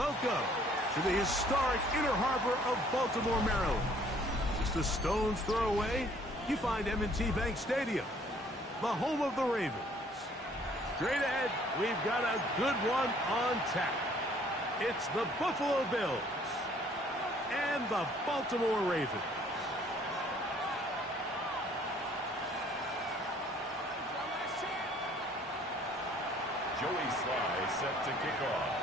Welcome to the historic Inner Harbor of Baltimore, Maryland. Just a stone's throw away, you find M&T Bank Stadium, the home of the Ravens. Straight ahead, we've got a good one on tap. It's the Buffalo Bills and the Baltimore Ravens. Joey Sly set to kick off.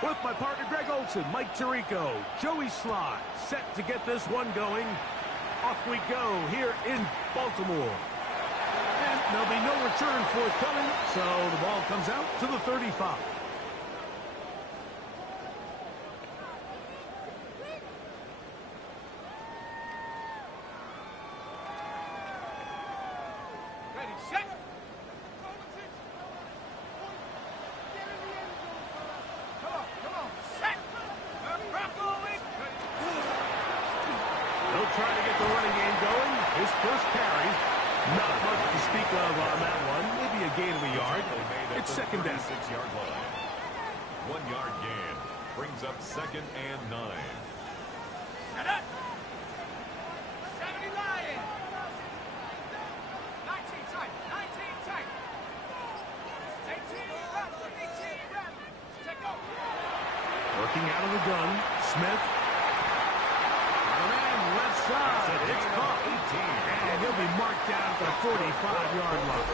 With my partner Greg Olson, Mike Tirico, Joey Sly set to get this one going. Off we go here in Baltimore. And there'll be no return forthcoming, so the ball comes out to the 35. Ready, set. Come on, set. They'll try to get the running game going. His first carry, not much to speak of on that one. Maybe a gain of a yard. It's second down. 6-yard line. 1 yard gain brings up 2nd and 9. Set up. 70 Lions. 19 tight. 19 tight. 18 rep. 18 rep. Check go. Working out of the gun, Smith. Left side, it's caught. And he'll be marked down at the 45-yard line.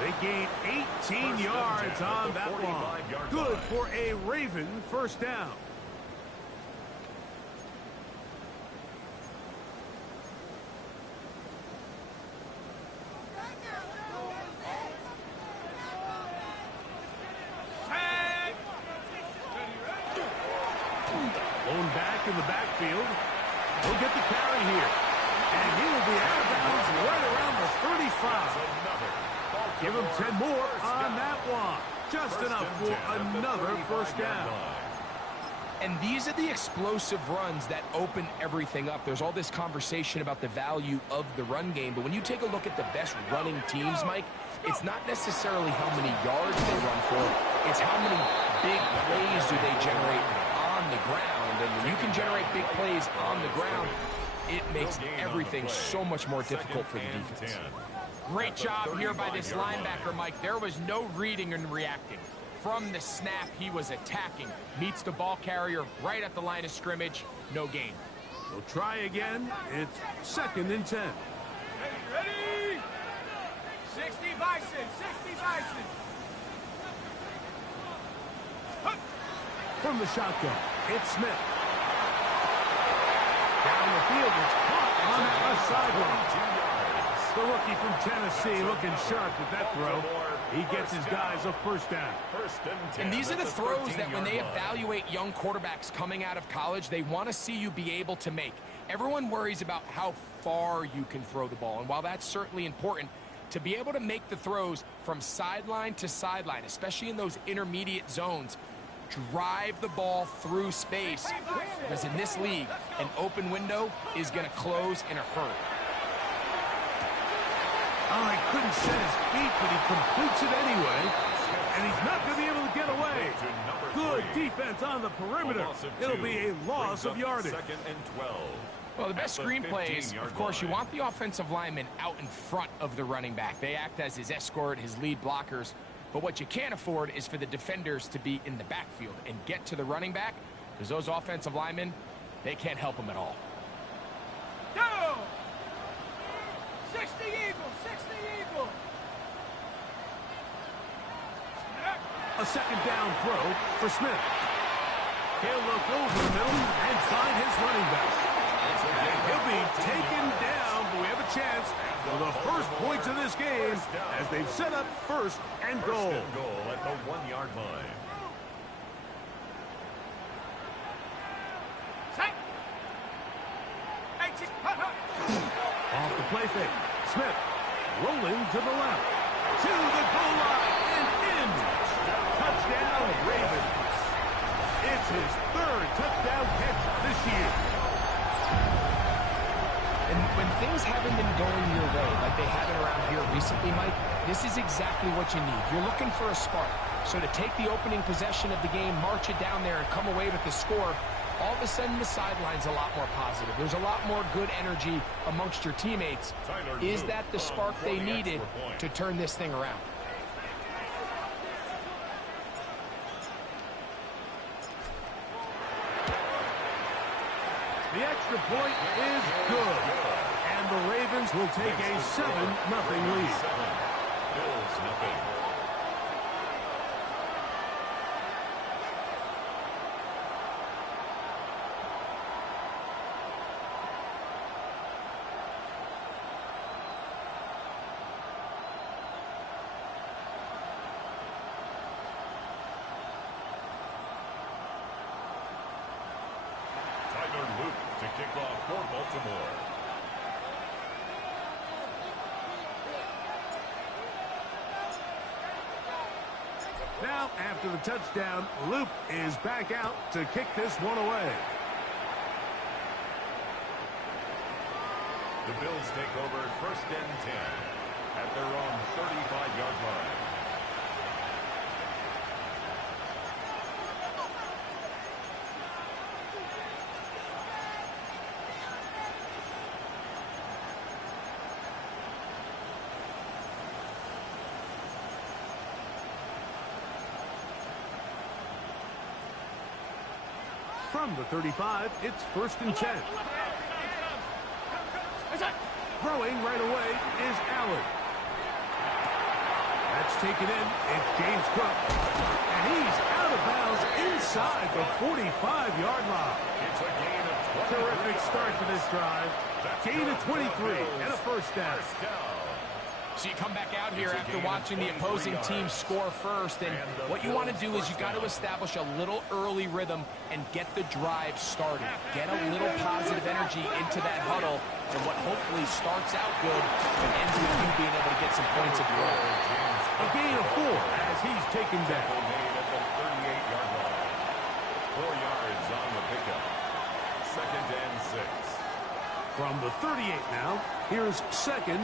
They gain 18 yards on that one. Good for a Raven first down. Blown back in the backfield. He'll get the carry here. And he will be out of bounds right around the 35. Give him 10 more on that one. Just enough for another first down. And these are the explosive runs that open everything up. There's all this conversation about the value of the run game, but when you take a look at the best running teams, Mike, it's not necessarily how many yards they run for. It's how many big plays do they generate on the ground. And when you can generate big plays on the ground, it makes everything so much more difficult for the defense. Great job here by this linebacker, Mike. There was no reading and reacting. From the snap, he was attacking. Meets the ball carrier right at the line of scrimmage. No gain. We'll try again. It's 2nd and 10. Ready? 60 Bison. 60 Bison. From the shotgun, it's Smith. Down the field, it's caught on that left sideline. The rookie from Tennessee looking sharp with that throw. He gets his guys a first down. And these are the throws that when they evaluate young quarterbacks coming out of college, they want to see you be able to make. Everyone worries about how far you can throw the ball. And while that's certainly important, to be able to make the throws from sideline to sideline, especially in those intermediate zones, drive the ball through space. Because in this league, an open window is going to close in a hurry. Oh, he couldn't set his feet, but he completes it anyway. And he's not going to be able to get away. Good defense on the perimeter. It'll be a loss of yardage. 2nd and 12. Well, the best screenplay is, of course, you want the offensive lineman out in front of the running back. They act as his escort, his lead blockers. But what you can't afford is for the defenders to be in the backfield and get to the running back, because those offensive linemen, they can't help him at all. Go! 60 Eagles. 60 Eagles. A second down throw for Smith. He'll look over the middle and find his running back. He'll be taken down, but we have a chance for the first points of this game as they've set up first and goal. First and goal at the 1 yard line. Set. Off the play fake. Smith rolling to the left. To the goal line and in. Touchdown, Ravens. It's his 3rd touchdown catch this year. And when things haven't been going your way, like they haven't around here recently, Mike, This is exactly what you need. You're looking for a spark. So to take the opening possession of the game, march it down there, and come away with the score, all of a sudden the sideline's a lot more positive. There's a lot more good energy amongst your teammates. Is that the spark they needed to turn this thing around? The extra point is good. And the Ravens will take a 7-0 lead. Bills nothing. To kick off for Baltimore. Now, after the touchdown, Luke is back out to kick this one away. The Bills take over 1st and 10 at their own 35-yard line. From the 35, it's 1st and 10. Throwing right away is Allen. That's taken in. It's James Cook. And he's out of bounds inside the 45-yard line. It's a gain of 23. Terrific start to this drive. Gain of 23 and a first down. So you come back out here after watching the opposing team score first, and what you want to do is you got to establish a little early rhythm and get the drive started. Get a little positive energy into that huddle, and what hopefully starts out good and ends with you being able to get some points of your own. A gain of 4 as he's taken back. Made at the 38-yard line. 4 yards on the pickup. 2nd and 6. From the 38 now, here's 2nd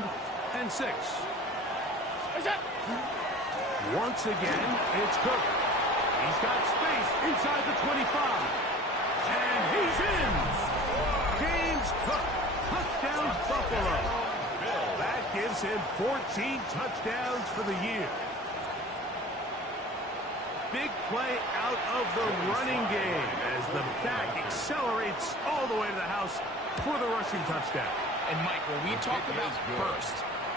and 6. Once again, it's Cook. He's got space inside the 25. And he's in. James Cook, touchdown Buffalo. That gives him 14 touchdowns for the year. Big play out of the running game as the back accelerates all the way to the house for the rushing touchdown. And Mike, when we talk about burst,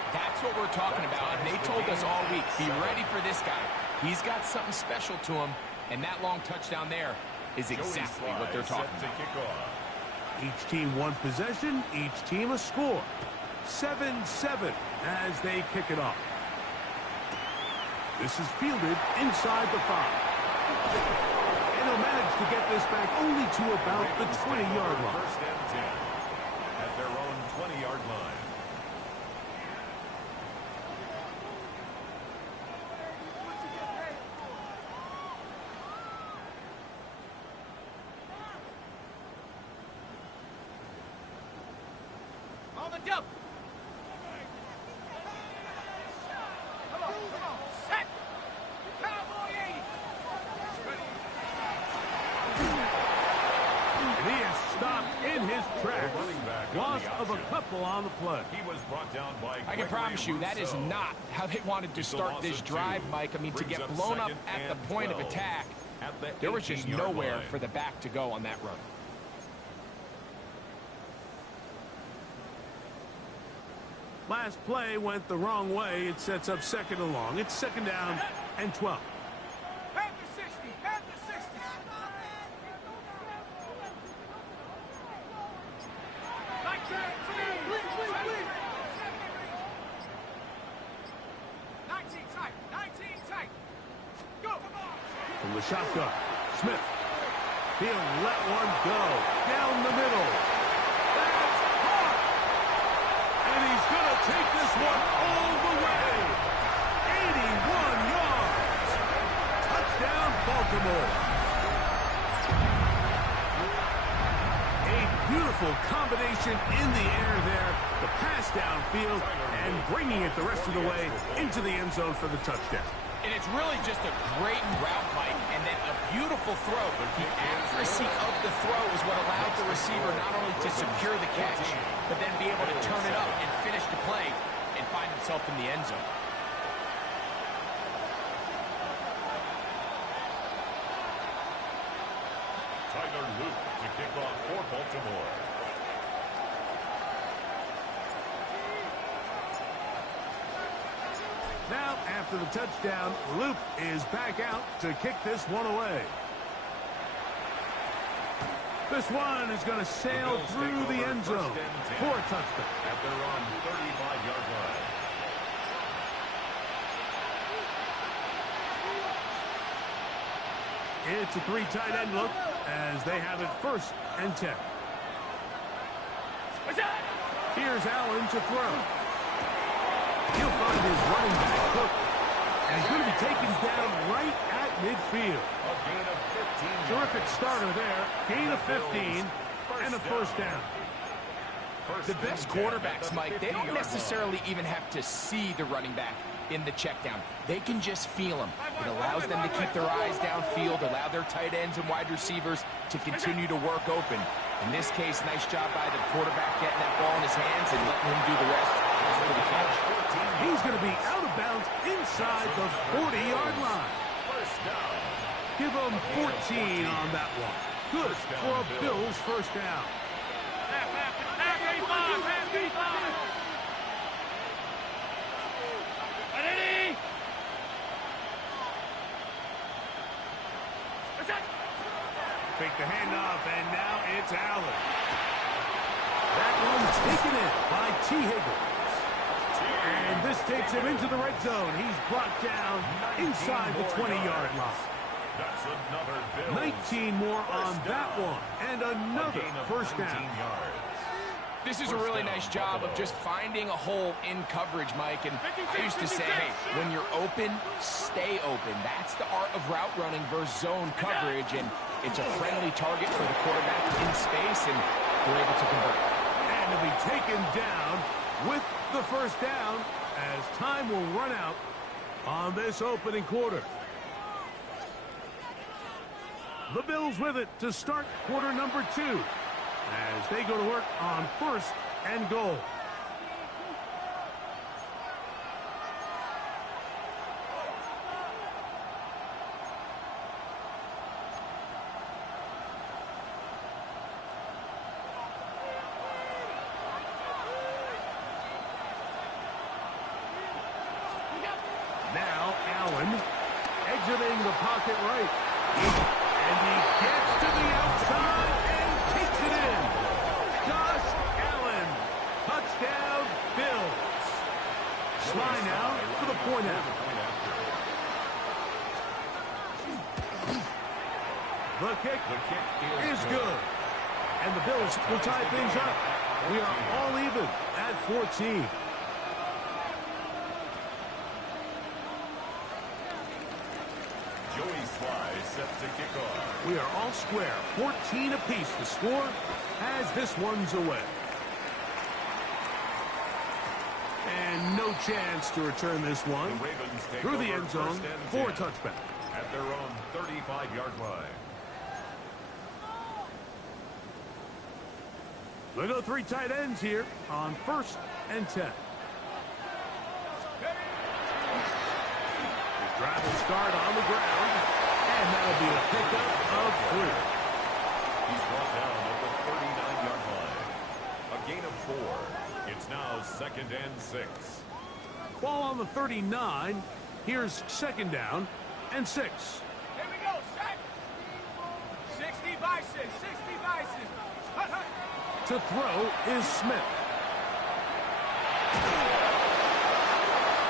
that's what we're talking about, and they told us all week, be ready for this guy. He's got something special to him, and that long touchdown there is exactly what they're talking about. Each team one possession, each team a score. 7-7 as they kick it off. This is fielded inside the 5. And they'll manage to get this back only to about the 20-yard line. 1st and 10 at their own 20-yard line. On the jump. Come on. Set. Cowboy 80. And he is stopped in his tracks. Loss of a couple on the play. He was brought down by I can promise you that is not how they wanted to start this drive, Mike. I mean, to get blown up at the point of attack, there was just nowhere for the back to go on that run. Last play went the wrong way. It sets up 2nd and long. It's 2nd down and 12. Have the 60. Have the 60. 19 tight. 19 tight. Go. From the shotgun, Smith. He'll let one go down the middle. That's caught. And he's going to take this one all the way. 81 yards. Touchdown, Baltimore. A beautiful Beautiful combination in the air there. The pass downfield and bringing it the rest of the way into the end zone for the touchdown. And it's really just a great route, Mike, and then a beautiful throw. The accuracy of the throw is what allowed the receiver not only to secure the catch, but then be able to turn it up and finish the play and find himself in the end zone. Tyler Luke to kick off for Baltimore. Now, after the touchdown, Luke is back out to kick this one away. This one is going to sail through the end zone for a touchdown. At their own 35-yard line. It's a three tight end look as they have it 1st and 10. Here's Allen to throw. He'll find his running back Cook, and he's going to be taken down right at midfield. A gain of 15. Terrific starter there. Gain of 15 and a 1st down. The best quarterbacks, Mike, they don't necessarily even have to see the running back in the check down. They can just feel him. It allows them to keep their eyes downfield, allow their tight ends and wide receivers to continue to work open. In this case, nice job by the quarterback getting that ball in his hands and letting him do the rest for the catch. He's going to be out of bounds inside the 40-yard line. First down. Give him 14 on that one. Good for a Bills 1st down. Fake the handoff, and now it's Allen. That one's taken in by T. Higgins. And this takes him into the red zone. He's brought down inside the 20-yard line. That's another Bills. 19 more on that one, and another 1st down. This is a really nice job of just finding a hole in coverage, Mike. And I used to say, hey, when you're open, stay open. That's the art of route running versus zone coverage. And it's a friendly target for the quarterback in space, and they're able to convert. And to be taken down with the 1st down as time will run out on this opening quarter. The Bills with it to start quarter number 2 as they go to work on 1st and goal. Now Allen exiting the pocket right. And he gets to the outside and takes it in. Josh Allen. Touchdown, Bills. Sly now for the point after. The kick is good. And the Bills will tie things up. We are all even at 14. Joey Sly set to kick off. We are all square. 14 apiece to score as this one's away. And no chance to return this one The Ravens take through the over end zone 1st and for a 10 touchback. at their own 35-yard line. They go 3 tight ends here on 1st and 10. Drive will start on the ground, and that'll be a pickup of 3. He's brought down at the 39-yard line. A gain of 4. It's now 2nd and 6. Ball on the 39. Here's 2nd down and 6. Here we go, set. 60 by 6, 60 by 6. Hut, hut. To throw is Smith.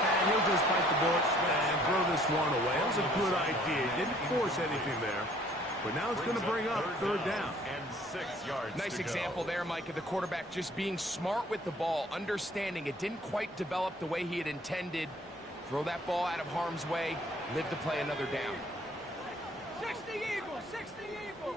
And he'll just bite the bullet and throw this one away. That was a good idea. He didn't force anything there. But now it's going to bring up 3rd down. And 6 yards Nice to example go. there, Mike, of the quarterback just being smart with the ball, understanding it didn't quite develop the way he had intended. Throw that ball out of harm's way, live to play another down. 60 Eagles, 60 Eagles.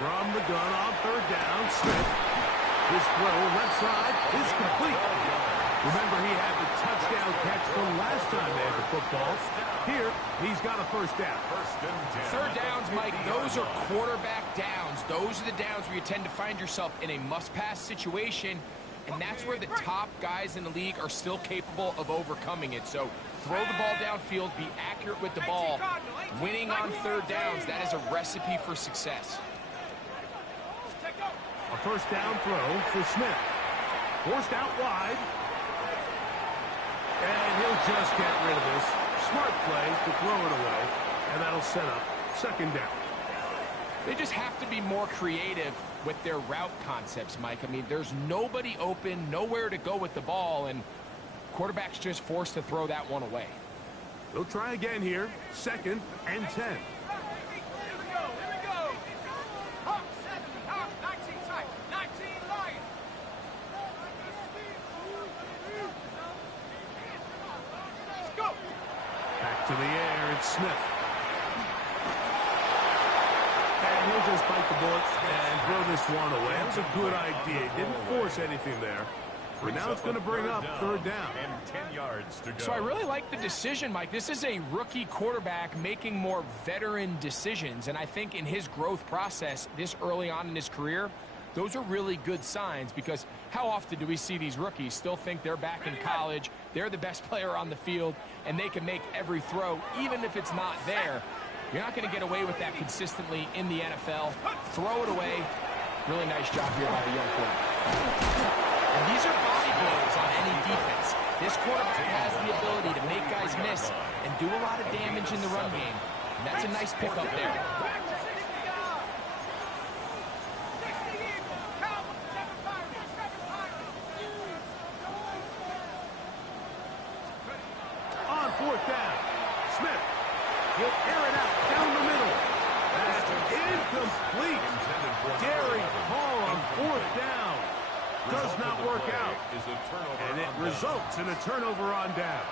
From the gun on third down, Smith. His throw left side is complete. Remember, he had the touchdown catch the last time they had the football. Here, he's got a first down. Third downs, Mike, those are quarterback downs. Those are the downs where you tend to find yourself in a must-pass situation, and that's where the top guys in the league are still capable of overcoming it. So throw the ball downfield, be accurate with the ball. Winning on third downs, that is a recipe for success. A first down throw for Smith. Forced out wide. And he'll just get rid of this. Smart play to throw it away. And that'll set up second down. They just have to be more creative with their route concepts, Mike. I mean, there's nobody open, nowhere to go with the ball, and quarterback's just forced to throw that one away. They'll try again here. 2nd and 10. Here we go. Hawk 7, Hawk 19 tight, 19 Lion. Let's go. Back to the air, it's Smith. And he'll just bite the bullet and throw this one away. That was a good idea. Didn't force anything there. But now it's going to bring up third down. And 10 yards to go. So I really like the decision, Mike. This is a rookie quarterback making more veteran decisions, and I think in his growth process this early on in his career, those are really good signs, because how often do we see these rookies still think they're back in college, they're the best player on the field, and they can make every throw, even if it's not there. You're not going to get away with that consistently in the NFL. Throw it away. Really nice job here by the young quarterback. And these are body blows on any defense. This quarterback has the ability to make guys miss and do a lot of damage in the run game. And that's a nice pickup there. On fourth down, Smith. He'll air it out down the middle. That's incomplete. Derek Hall on fourth down. Does not work out. And it results in a turnover on down.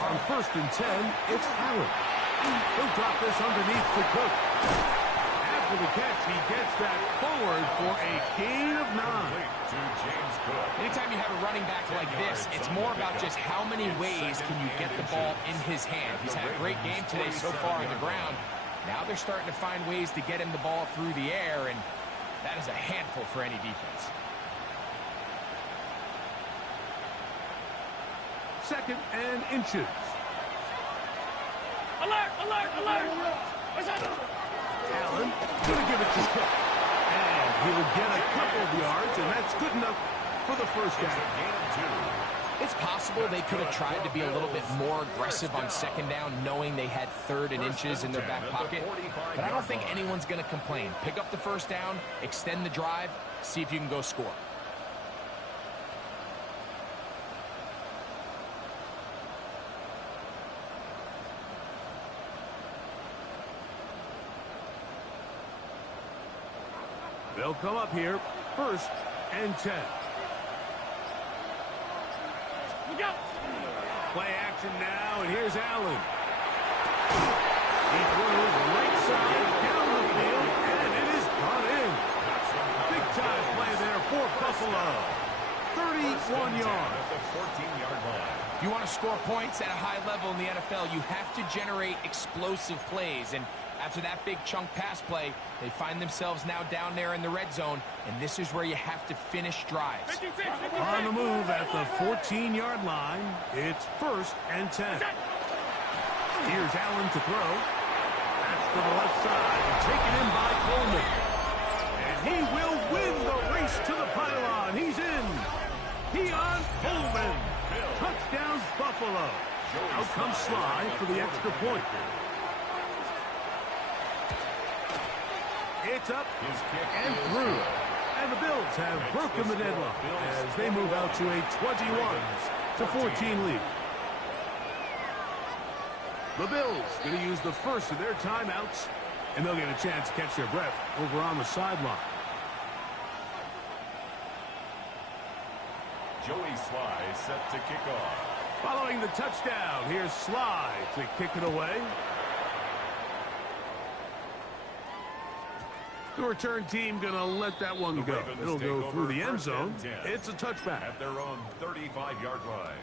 On 1st and 10, it's Allen. He'll drop this underneath to Cook. After the catch, he gets that forward for a gain of 9. Anytime you have a running back like this, it's more about just how many ways can you get the ball in his hand. He's had a great game today so far on the ground. Now they're starting to find ways to get him the ball through the air, and that is a handful for any defense. 2nd and inches. Alert, alert, alert. Allen going to give it to Cook. And he'll get a couple of yards, and that's good enough for the first down. It's possible they could have tried to be a little bit more aggressive on 2nd down, knowing they had 3rd and inches in their back pocket. But I don't think anyone's going to complain. Pick up the first down, extend the drive, see if you can go score. They'll come up here, 1st and 10. Play action now, and here's Allen. He throws right side down the field, and it is brought in. Big time play there for Buffalo. 31 yards. If you want to score points at a high level in the NFL, you have to generate explosive plays, and after that big chunk pass play, they find themselves now down there in the red zone, and this is where you have to finish drives. On the move at the 14-yard line, it's 1st and 10. Here's Allen to throw. That's to the left side, taken in by Coleman. And he will win the race to the pylon. He's in. Keon Coleman. Touchdown, Buffalo. Out comes Sly for the extra point. It's up and through. And the Bills have broken the deadlock as they move out to a 21-14 lead. The Bills going to use the first of their timeouts, and they'll get a chance to catch their breath over on the sideline. Joey Sly set to kick off. Following the touchdown, here's Sly to kick it away. The return team going to let that one go. It'll go through the end zone. It's a touchback. At their own 35-yard line.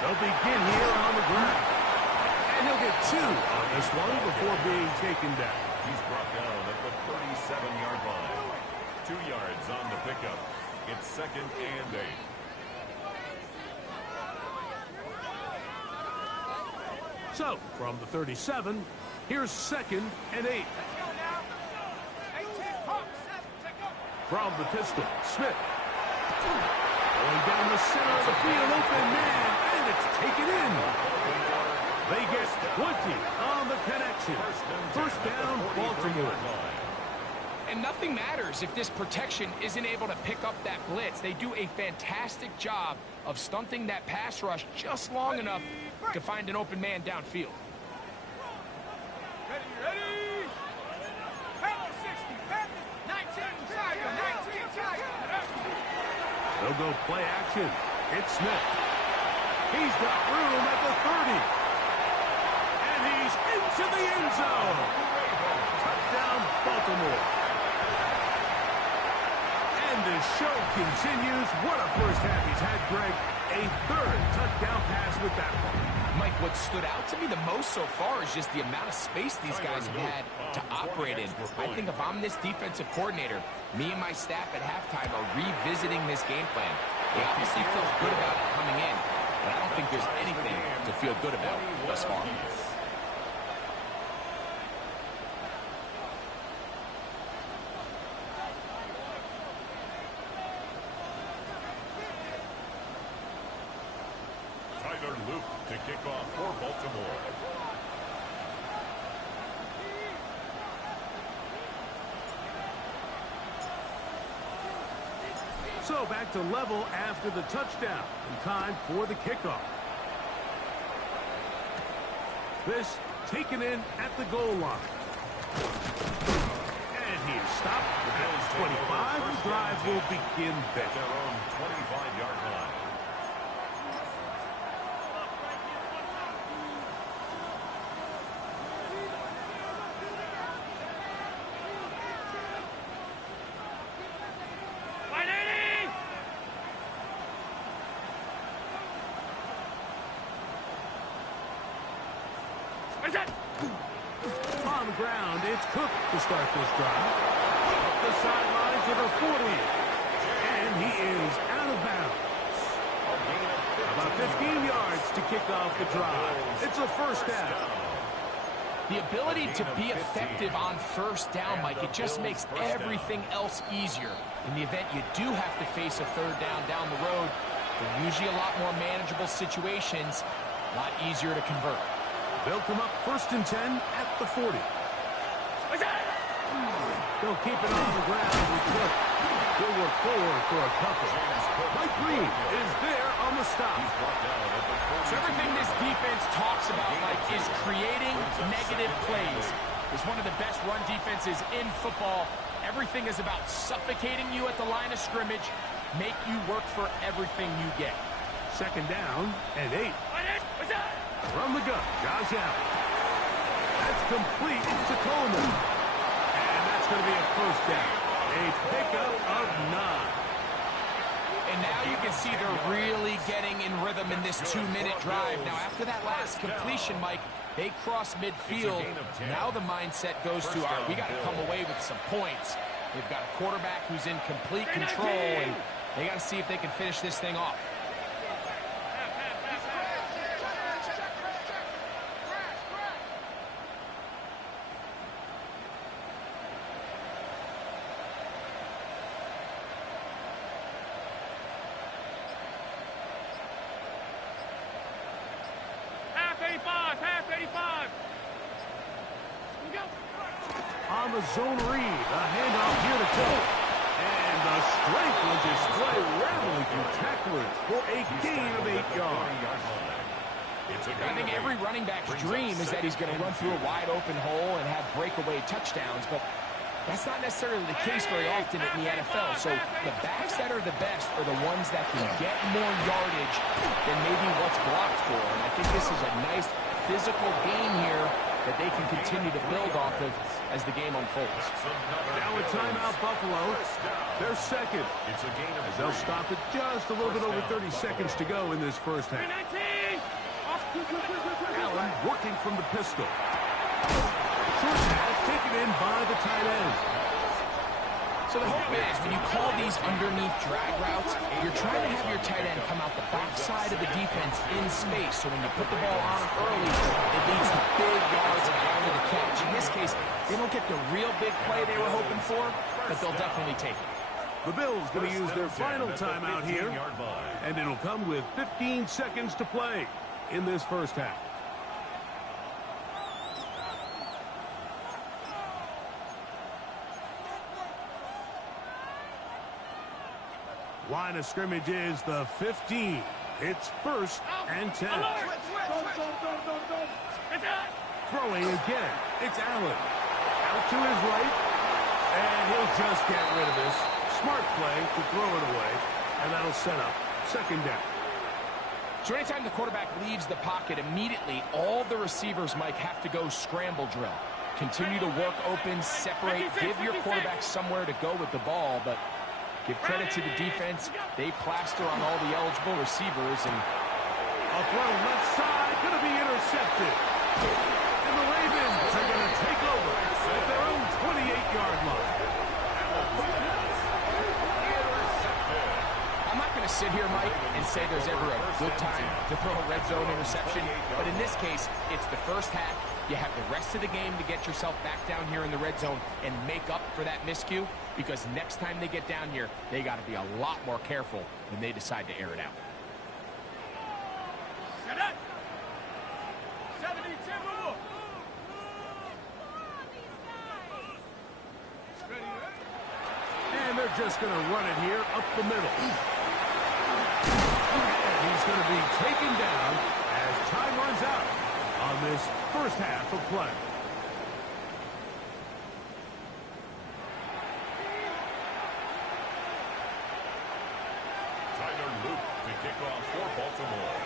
They'll begin here on the ground. And he'll get 2 on this one before being taken down. He's brought down at the 37-yard line. 2 yards on the pickup. It's 2nd and 8. So, from the 37, here's 2nd and 8. From the pistol, Smith. Going down the center of the field, open man, and it's taken in. They get 20 on the connection. First down, Baltimore. And nothing matters if this protection isn't able to pick up that blitz. They do a fantastic job of stunting that pass rush just long enough to find an open man downfield. They'll go play action. It's Smith. He's got room at the 30. And he's into the end zone. Touchdown, Baltimore. And the show continues. What a first half he's had, Greg. A 3rd touchdown pass with that one. Mike, what stood out to me the most so far is just the amount of space these guys have had to operate in. I think if I'm this defensive coordinator, me and my staff at halftime are revisiting this game plan. They obviously feel good about it coming in, but I don't think there's anything to feel good about thus far. To kick off for Baltimore. So back to level after the touchdown. And time for the kickoff. This taken in at the goal line. And he is stopped at 25. The drive will begin there. At their own 25-yard line. On the ground, it's Cook to start this drive. Up the sideline to the 40. And he is out of bounds. About 15 yards to kick off the drive. It's a first down. The ability to be effective on first down, Mike, it just makes everything else easier. In the event you do have to face a 3rd down the road, they're usually a lot more manageable situations, a lot easier to convert. They'll come up 1st and 10 at the 40. They'll keep it on the ground with Cook. He'll work forward for a couple. Mike Green is there on the stop. So everything this defense talks about, Mike, is creating negative plays. It's one of the best run defenses in football. Everything is about suffocating you at the line of scrimmage, make you work for everything you get. 2nd down and 8. From the gun, Josh Allen. That's complete to Coleman. And that's going to be a first down. A pickup of 9. And now you can see they're really getting in rhythm in this 2-minute drive. Now, after that last completion, Mike, they cross midfield. Now the mindset goes to, all right, we got to come away with some points. They've got a quarterback who's in complete control, and they got to see if they can finish this thing off. On the zone read, a handoff here to Cook. And the strength will display rattling through tacklers for a gain of 8 yards. dream is that he's going to run through a wide open hole and have breakaway touchdowns, but that's not necessarily the case very often in the NFL. So the backs that are the best are the ones that can get more yardage than maybe what's blocked for. And I think this is a nice physical game here that they can continue to build off of as the game unfolds. Now a timeout, Buffalo. They're second. It's a gain of as they'll stop it just a little bit over 30 seconds to go in this first half. Allen working from the pistol. Short pass taken in by the tight end. So the hope is when you call these underneath drag routes, you're trying to have your tight end come out the backside of the defense in space. So when you put the ball on him early, it leads to big yards after the catch. In this case, they don't get the real big play they were hoping for, but they'll definitely take it. The Bills going to use their final timeout here, and it'll come with 15 seconds to play in this first half. Line of scrimmage is the 15. It's 1st and 10. Throwing again. It's Allen. Out to his right. And he'll just get rid of this. Smart play to throw it away. And that'll set up 2nd down. So anytime the quarterback leaves the pocket, immediately all the receivers might have to go scramble drill. Continue to work open, separate, give your quarterback somewhere to go with the ball, but give credit to the defense. They plaster on all the eligible receivers. And a throw left side, going to be intercepted. And the Ravens are going to take over at their own 28-yard line. I'm not going to sit here, Mike, and say there's ever a good time to throw a red zone interception. But in this case, it's the first half. You have the rest of the game to get yourself back down here in the red zone and make up for that miscue, because next time they get down here, they got to be a lot more careful when they decide to air it out. And they're just going to run it here up the middle. And he's going to be taken down as time runs out on this first half of play. To kick off for Baltimore.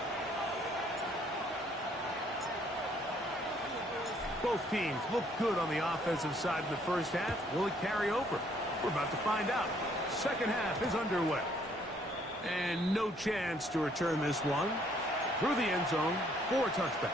Both teams look good on the offensive side in the first half. Will it carry over? We're about to find out. Second half is underway. And no chance to return this one. Through the end zone for a touchback.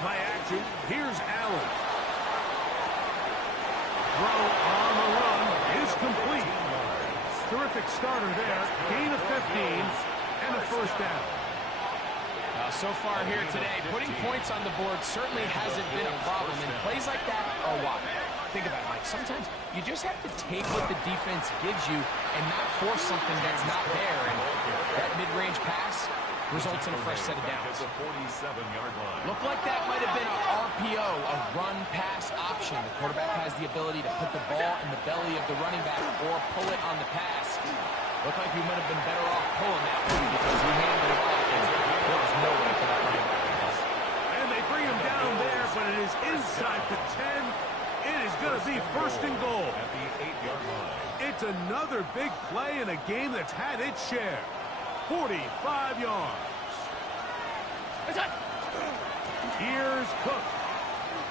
Play action. Here's Allen. Throw on the run is complete. Terrific starter there. Gain of 15 and a first down. So far here today, putting points on the board certainly hasn't been a problem, and plays like that are why. Think about it, Mike. Sometimes you just have to take what the defense gives you and not force something that's not there. And that mid-range pass results in a fresh set of downs. Looked like that might have been an RPO, a run-pass option. The quarterback has the ability to put the ball in the belly of the running back or pull it on the pass. Looked like he might have been better off pulling that one because he handed it off, and there was no way for that running back to pass. And they bring him down there, but it is inside the 10. It is going to be 1st and goal. At the 8-yard line. It's another big play in a game that's had its share. 45 yards. Here's Cook.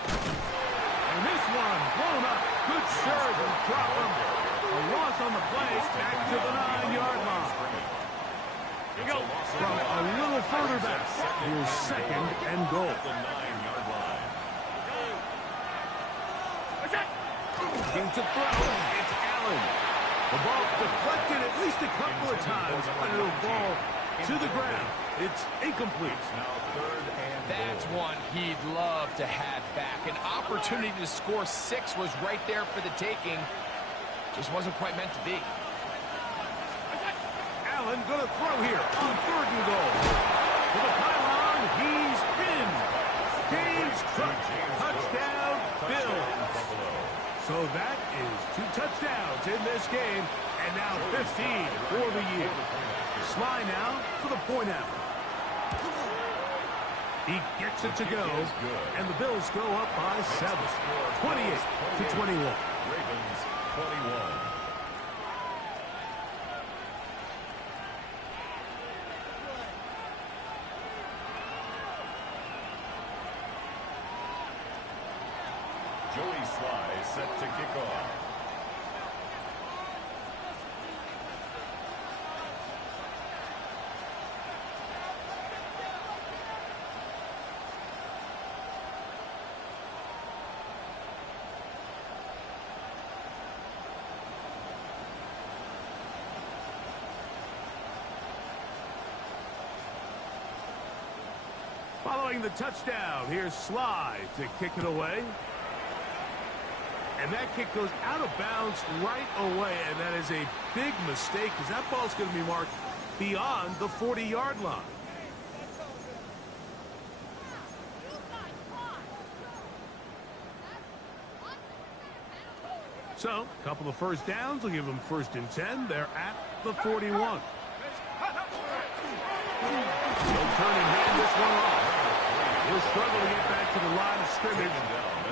And this one blown up. Good serve and drop him. A loss on the play back to the 9-yard line. From a little further back. Here's 2nd and goal. The 9-yard line. Looking to throw. It's Allen. The ball deflected at least a couple of times, but it'll fall to the ground. It's incomplete. Now 3rd and That's one he'd love to have back. An opportunity to score 6 was right there for the taking. Just wasn't quite meant to be. Allen going to throw here on 3rd and goal. To the pylon, he's in. James Cook, touchdown, Bill. So in this game, and now 15 for the year. Sly now for the point after. He gets it to go, and the Bills go up by 7, 28-21. Ravens 21. Joey Sly set to kick off. Following the touchdown, here's Sly to kick it away. And that kick goes out of bounds right away, and that is a big mistake because that ball's going to be marked beyond the 40-yard line. So, a couple of first downs will give them 1st and 10. They're at the 41. He'll turn and hand this one off. He'll struggle to get back to the line of scrimmage.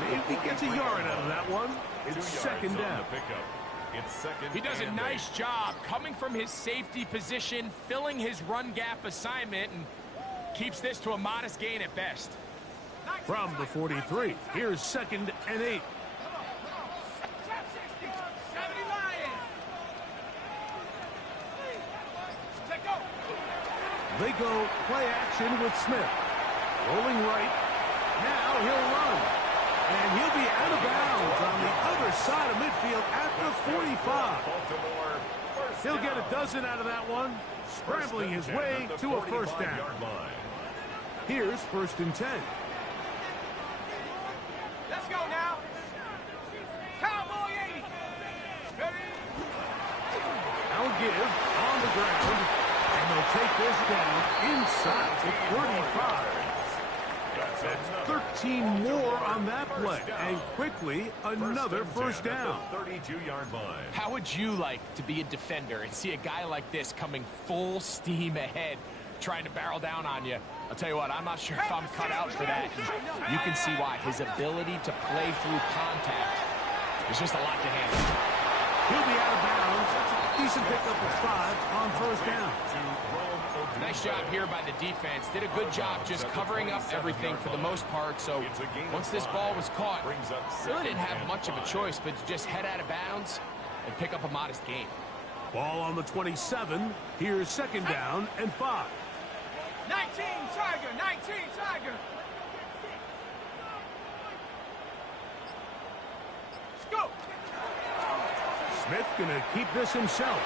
Maybe he gets a yard out of that one. It's 2nd down. He does a nice job coming from his safety position, filling his run gap assignment, and keeps this to a modest gain at best. From the 43, here's 2nd and 8. They go play action with Smith. Rolling right. Now he'll run. And he'll be out of bounds on the other side of midfield at the 45. He'll get a dozen out of that one, scrambling his way to a 1st down. Here's 1st and 10. Let's go now. Cowboy 80. Ready? Now give on the ground. And they'll take this down inside the 35. That's 13 more on that play. And quickly, another 1st down. 32-yard line. How would you like to be a defender and see a guy like this coming full steam ahead, trying to barrel down on you? I'll tell you what, I'm not sure if I'm cut out for that. And you can see why. His ability to play through contact is just a lot to handle. He'll be out of bounds. Decent pickup of 5 on 1st down. Nice job here by the defense. Did a good job just covering up everything for the most part. So once this ball was caught, really didn't have much of a choice but to just head out of bounds and pick up a modest gain. Ball on the 27. Here's 2nd down and 5. 19 Tiger, 19 Tiger. Let's go. Smith gonna keep this himself.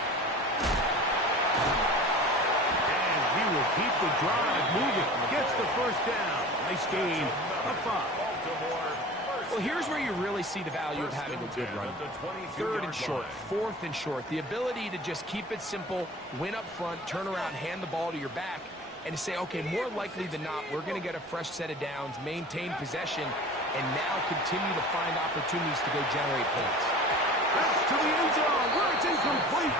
And he will keep the drive moving. Gets the 1st down. Nice gain of 5. Well, here's where you really see the value of having a good run. 3rd and short, 4th and short. The ability to just keep it simple, win up front, turn around, hand the ball to your back, and to say, okay, more likely than not, we're going to get a fresh set of downs, maintain possession, and now continue to find opportunities to go generate points. That's to the end zone where it's incomplete.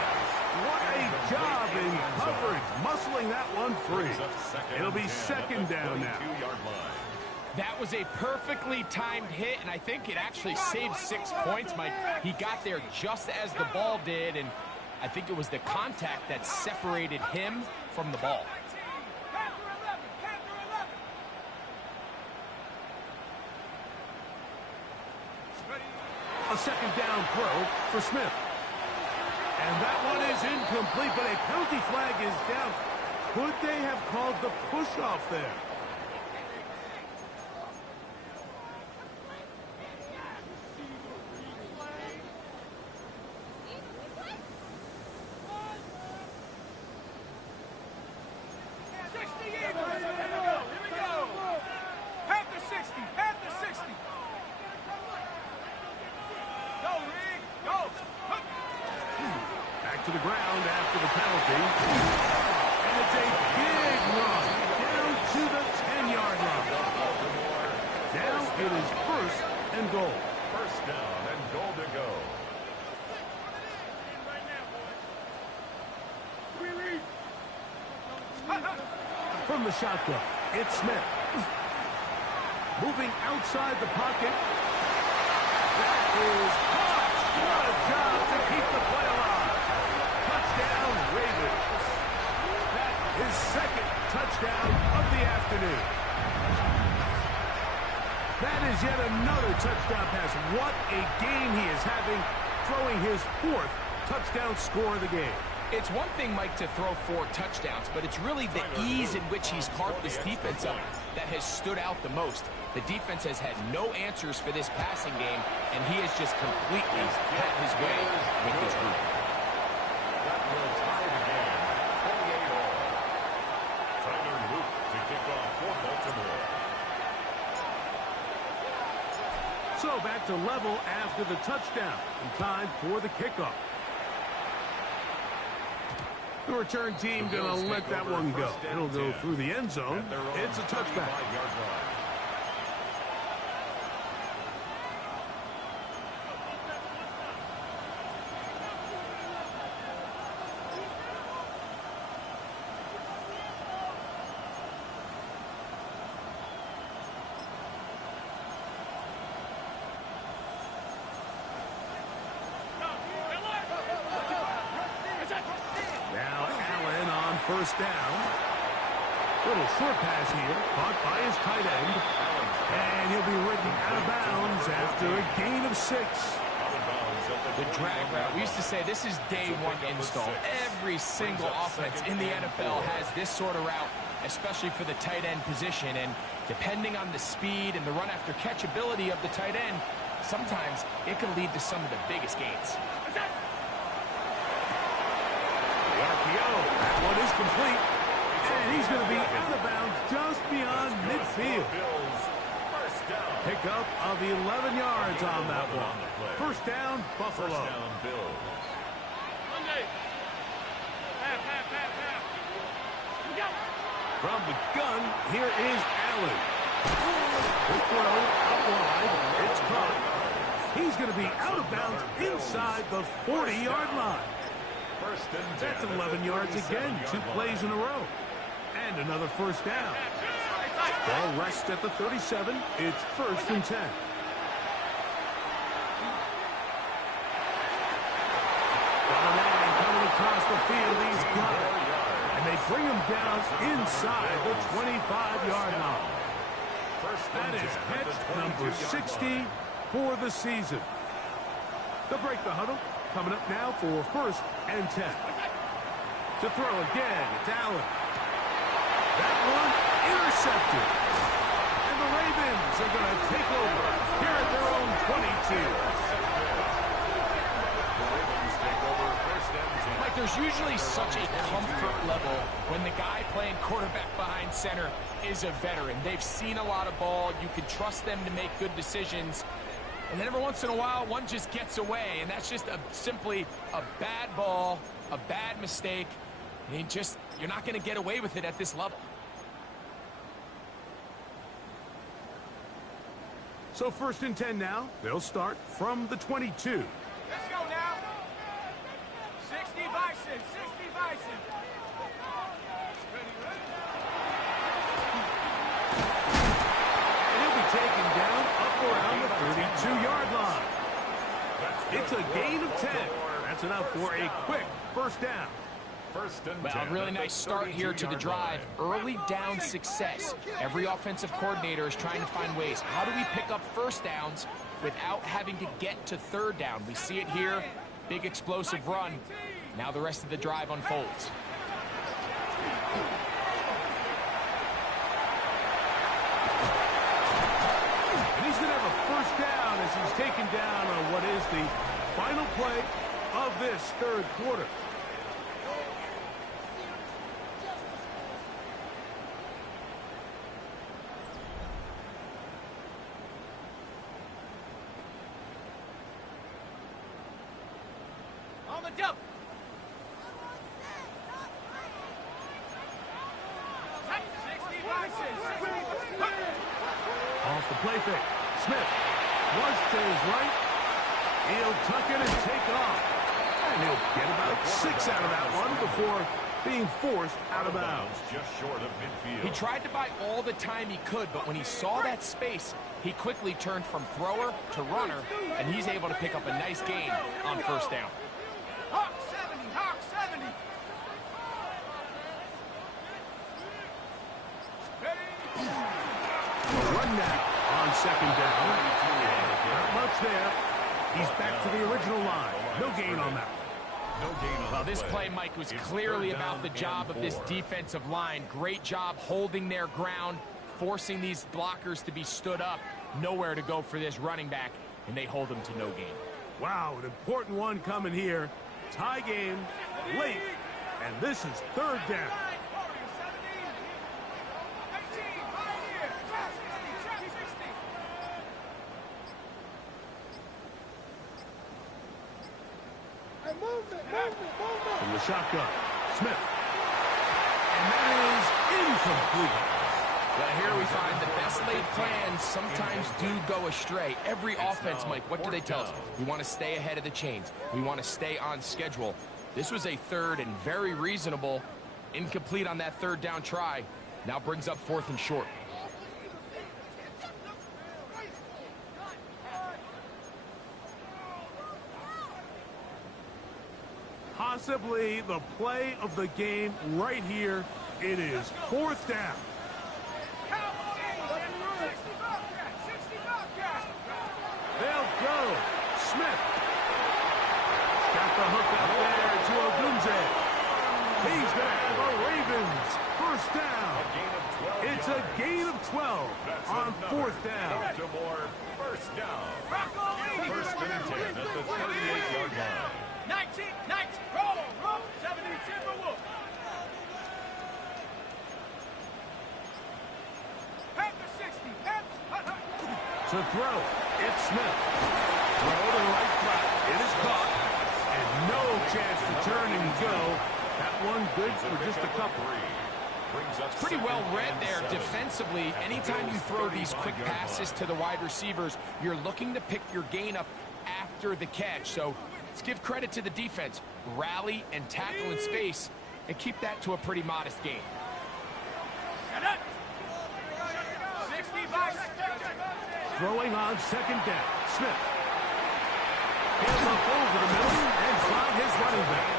What a job in coverage, muscling that one free. It'll be 2nd down now. That was a perfectly timed hit, and I think it actually saved 6 points, Mike. He got there just as the ball did, and I think it was the contact that separated him from the ball. A 2nd down throw for Smith. And that one is incomplete, but a penalty flag is down. Could they have called the push-off there? To the ground after the penalty. And it's a big run down to the From the shotgun, it's Smith. Moving outside the pocket. That is caught. What a job to keep the play alive. Touchdown, Ravens. That is second touchdown of the afternoon. That is yet another touchdown pass. What a game he is having, throwing his fourth touchdown score of the game. It's one thing, Mike, to throw 4 touchdowns, but it's really the ease in which he's carved this defense up that has stood out the most. The defense has had no answers for this passing game, and he has just completely had his way with his group. That will tie the game, 28 all. Tyler Luke to kick off for Baltimore. So back to level after the touchdown. And time for the kickoff. The return team going to let that one go. It'll go through the end zone. It's a touchback. First down. Little short pass here, caught by his tight end. And he'll be ridden out of bounds after a gain of 6. The drag route. We used to say this is day 1 install. Every single offense in the NFL has this sort of route, especially for the tight end position. And depending on the speed and the run after catch ability of the tight end, sometimes it can lead to some of the biggest gains. That one is complete, and he's going to be out of bounds just beyond midfield. Pickup of 11 yards on that one. First down, Buffalo. From the gun, here is Allen. The throw out wide. It's caught. He's going to be out of bounds inside the 40-yard line. That's 11 yards again, 2 plays in a row. And another first down. Ball rests at the 37. It's 1st and 10. Got a man coming across the field. He's got it. And they bring him down inside the 25-yard line. That is catch number 60 for the season. They'll break the huddle. Coming up now for 1st and 10. To throw again, it's Allen. That one intercepted. And the Ravens are going to take over here at their own 22. Like, there's usually such a comfort level when the guy playing quarterback behind center is a veteran. They've seen a lot of ball. You can trust them to make good decisions. And then every once in a while, one just gets away, and that's just simply a bad ball, a bad mistake. And you're not going to get away with it at this level. So 1st and 10 now. They'll start from the 22. Let's go now. 60 Bison, 60 Bison. And he'll be taken down up around the 32-yard line. It's a gain of 10. That's enough for a quick first down. Well, a really nice start here to the drive. Early down success. Every offensive coordinator is trying to find ways. How do we pick up first downs without having to get to 3rd down? We see it here. Big explosive run. Now the rest of the drive unfolds. And he's going to have a first down as he's taken down on what is the final play of this 3rd quarter. On the double. Off the play fake. Smith flush to his right. He'll tuck it and take off. And he'll get about 6 out of that one before being forced out of bounds. Just short of midfield. He tried to buy all the time he could, but when he saw that space, he quickly turned from thrower to runner, and he's able to pick up a nice gain on first down. Hawk 70, Hawk 70. A run now on second down. Not much there. He's back to the original line. No gain on that. No gain on Well, this play, Mike, was clearly about the job of this defensive line. Great job holding their ground, forcing these blockers to be stood up. Nowhere to go for this running back, and they hold him to no gain. Wow, an important one coming here. Tie game, late, and this is third down. From the shotgun, Smith. And that is incomplete. Well, here we find the best laid plans sometimes do go astray. Every offense, Mike, what do they tell us? We want to stay ahead of the chains. We want to stay on schedule. This was a third and very reasonable. Incomplete on that third down try. Now brings up fourth and short. Possibly the play of the game right here. It is fourth down. They'll go. Smith. Got the hook up there to Ogunze. He's going to have a Ravens first down. It's a gain of 12 on fourth down. Baltimore first down. First and 10 at the 38-yard line. 19, roll, 70, Timberwolf. Panther 60, To throw, it's Smith. Throw to the right flat. It is caught. And no chance to turn and go. That one good for just a couple. It's pretty well read there defensively. Anytime you throw these quick passes to the wide receivers, you're looking to pick your gain up after the catch. So let's give credit to the defense. Rally and tackle in space and keep that to a pretty modest gain. Throwing on second down. Smith. He'll look over the middle and find his running back.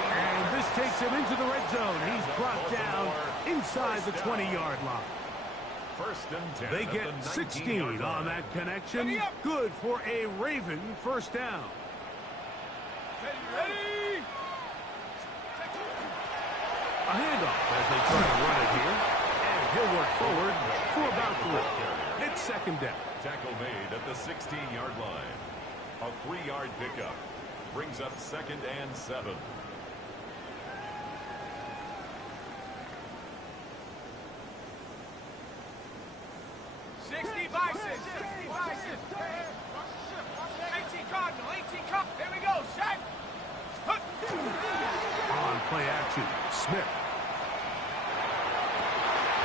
And this takes him into the red zone. He's brought down inside the 20-yard line. First and 10. They get 16 on that connection. Good for a Raven first down. A handoff as they try to run it here. And he'll work forward for about 3. It's second down. Tackle made at the 16-yard line. A 3-yard pickup. Brings up second and 7. On play action, Smith.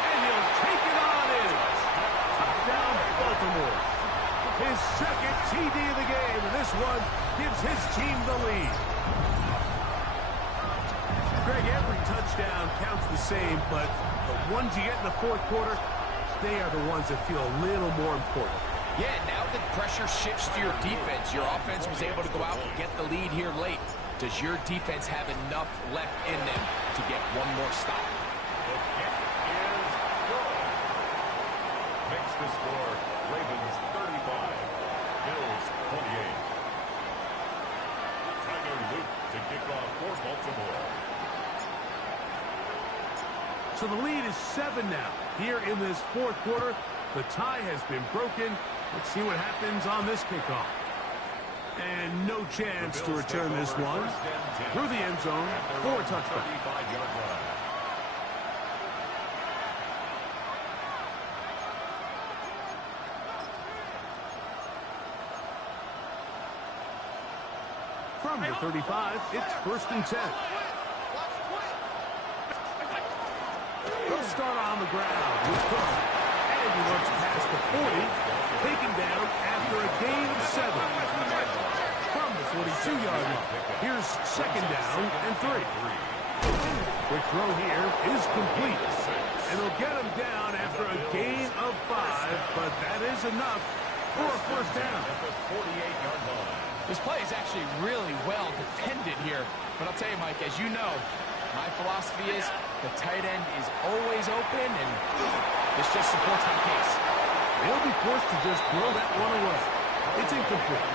And he'll take it on in. Touchdown, Baltimore. His second TD of the game, and this one gives his team the lead. Greg, every touchdown counts the same, but the ones you get in the fourth quarter, they are the ones that feel a little more important. Yeah, now that pressure shifts to your defense, your offense was able to go out and get the lead here late. Does your defense have enough left in them to get one more stop? The kick is good. Makes the score Ravens 35, Bills 28. Tyler Luke to kick off for Baltimore. So the lead is 7 now. Here in this fourth quarter, the tie has been broken. Let's see what happens on this kickoff. And no chance to return this one through the end zone for a touchdown. From the 35, it's first and 10. They'll start on the ground with Cook. And he looks past the 40, taken down after a gain of 7. From the 42-yard line, here's second down and 3. Quick throw here is complete. And they'll get him down after a gain of 5, but that is enough for a first down. At the 48-yard line. This play is actually really well defended here. But I'll tell you, Mike, as you know, my philosophy is the tight end is always open, and this just supports my case. They'll be forced to just throw that one away. It's incomplete.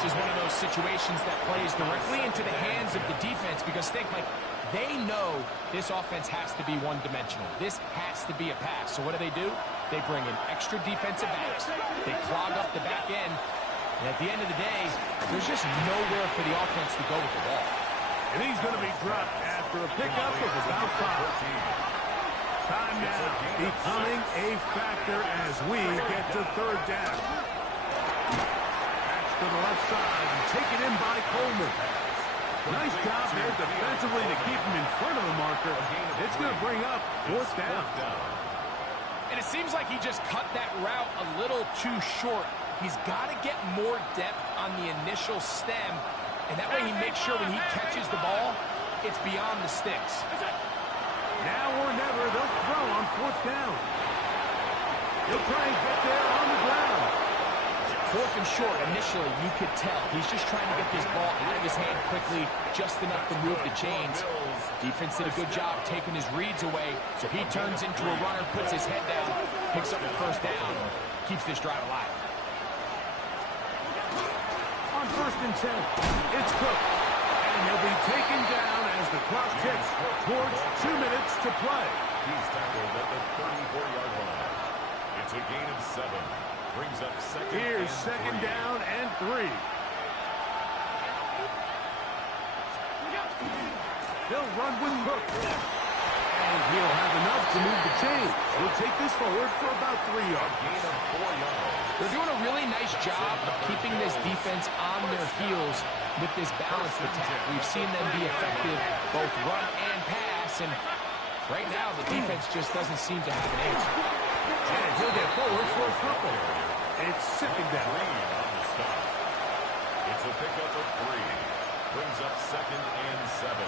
This is one of those situations that plays directly into the hands of the defense because think, Mike, they know this offense has to be one-dimensional. This has to be a pass. So what do? They bring in extra defensive backs. They clog up the back end. And at the end of the day, there's just nowhere for the offense to go with the ball. And he's going to be dropped after a pickup of about 5. Time now becoming a factor as we get to third down. Back to the left side and taken in by Coleman. Nice job there defensively to keep him in front of the marker. It's going to bring up fourth down. And it seems like he just cut that route a little too short. He's got to get more depth on the initial stem, and that way he makes sure when he catches the ball, it's beyond the sticks. Now or never, they'll throw on fourth down. He'll try and get there on the ground. Fourth and short, initially, you could tell. He's just trying to get this ball out of his hand quickly, just enough to move the chains. Defense did a good job taking his reads away, so he turns into a runner, puts his head down, picks up the first down, keeps this drive alive. On 1st and 10, it's Cook. And he'll be taken down as the clock ticks towards 2 minutes to play. He's tackled at the 34-yard line. It's a gain of 7. Brings up second. Here's second down and 3. They'll run with Cook. And he'll have enough to move the chains. He'll take this forward for about 3 yards. Gain of 4 yards. They're doing a really nice job of keeping this defense on their heels with this balanced attack. We've seen them be effective both run and pass, and right now the defense just doesn't seem to have an answer. And he'll get forward for a couple. It's second down. On the stop. It's a pickup of 3. Brings up second and 7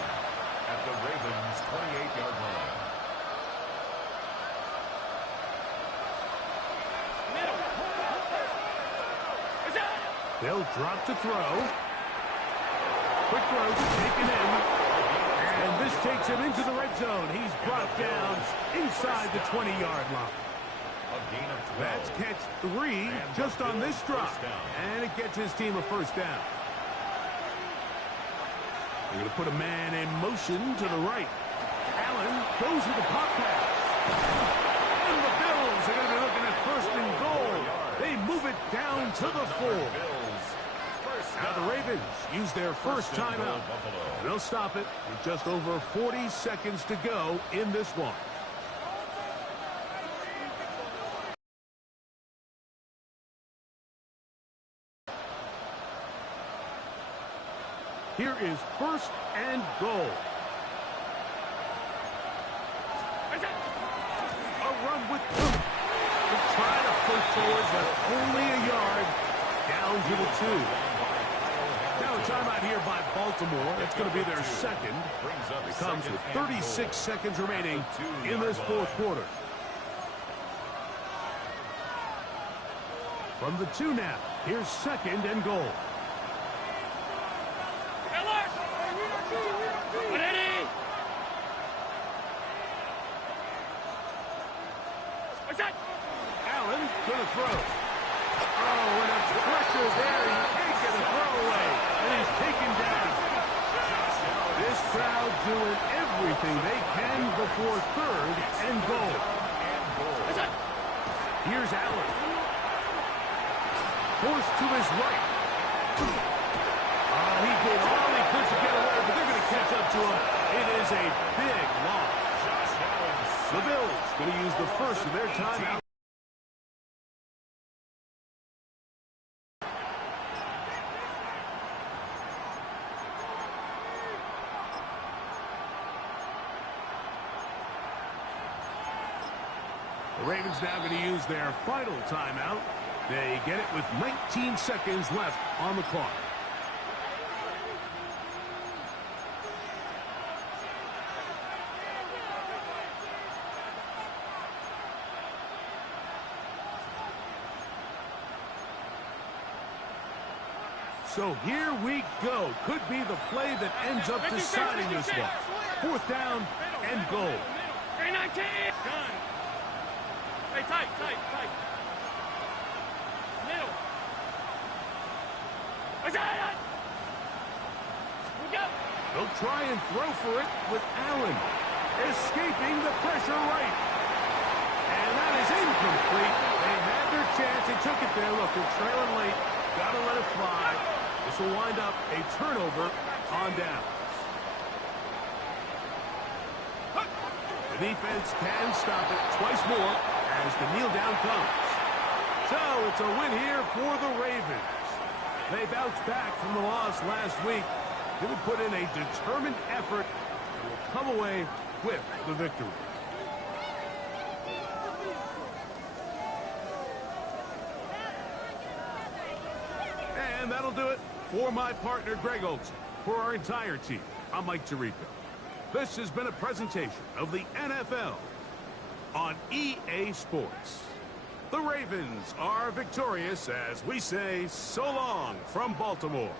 at the Ravens' 28-yard line. They'll drop to throw. Quick throw taken in. And this takes him into the red zone. He's brought down inside the 20-yard line. A gain of 12. That's catch 3 just on this drop. And it gets his team a first down. They're going to put a man in motion to the right. Allen goes with the pop pass. And the Bills are going to be looking at 1st and goal. They move it down to the 4. Now the Ravens use their first timeout. And they'll stop it with just over 40 seconds to go in this one. Here is 1st and goal. A run with Cook. To try to push forward, but only a yard down to the 2. Now a timeout here by Baltimore. It's going to be their second. It comes with 36 seconds remaining in this 4th quarter. From the 2 now, here's 2nd and goal. Allen going to throw. Oh, and a pressure there. He can't get a throw away. And he's taken down. This crowd doing everything they can before 3rd and goal. Here's Allen. Forced to his right. Oh, he did all he could to get away, but they're going to catch up to him. It is a big loss. The Bills going to use the first of their timeout. The Ravens now going to use their final timeout. They get it with 19 seconds left on the clock. So here we go. Could be the play that ends up deciding this one. 4th down and goal. Done. Hey, tight. Middle. They'll try and throw for it with Allen. Escaping the pressure right. And that is incomplete. They had their chance. They took it there. Look, they're trailing late. Got to let it fly. This will wind up a turnover on downs. The defense can stop it twice more as the kneel down comes. So it's a win here for the Ravens. They bounced back from the loss last week. They will put in a determined effort and will come away with the victory. And that'll do it for my partner, Greg Olson. For our entire team, I'm Mike Tirico. This has been a presentation of the NFL on EA Sports. The Ravens are victorious as we say so long from Baltimore.